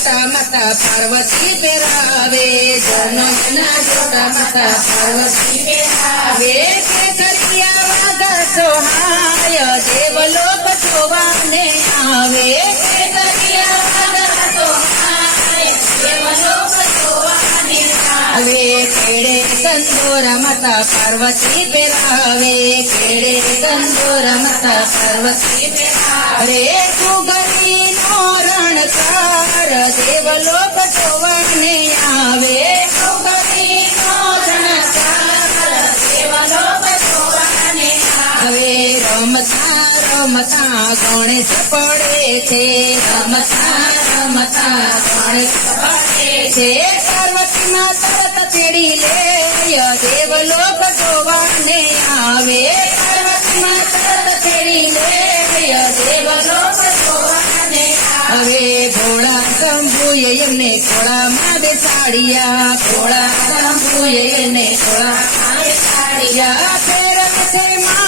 જોટા માતા પાર્વતી પહેરાવે જનોના જોટા માતા પાર્વતી પહેરાવે કે વાગા કેડે કંદોરા માતા પાર્વતી પેરાવે કેડે કંદોરા માતા પાર્વતી રે સુગરી નો રણકાર દેવલોક જોવાને આવે. સુગરી નો રણકાર દેવલોક જોવાને આવે. રમતા રમતા ગણેશ પડે છે. રમતા રમતા ગણેશ પડે છે. પાર્વતીમાં તેડી લે. દેવલોક જોવાને આવે. પર્વતમાં તરત તેડી લે. દેવલોક જોવાને હવે ભોળા શંભુએ એમને ખોળામાં બેસાડ્યા. ખોળા શંભુએ એને ખોળામાં બેસાડ્યા. ફેરવે છે માથે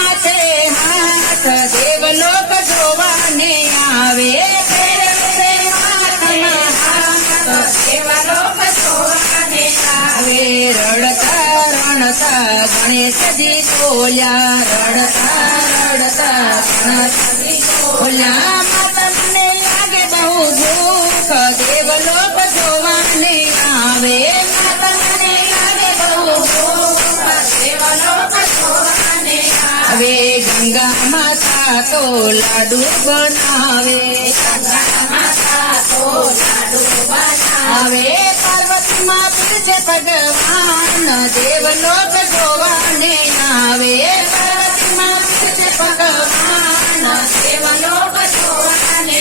રણતા ગણેશજી બોલ્યા રડતા રડતા ગણેશજી બોલ્યા માતા મને લાગે બહુ ભૂખ દેવલોક જોવાને આવે માતા મને લાગે બહુ ભૂખ દેવલોક જોવાને આવે ગંગા માતા તો લાડુ બનાવે ગંગા માતા તો લાડુ બનાવે પાર્વતી માં પૂજે ભગવાન દેવલોક જોવાને આવે ભગવાન જોવાને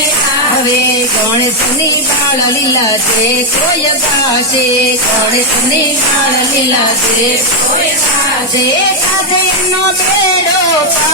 આવે ગણેશની બાળ લીલા છે કોઈ ગાશે. ગણેશની બાળ લીલા છે કોઈ ગાશે. સાથે નો બેડો પા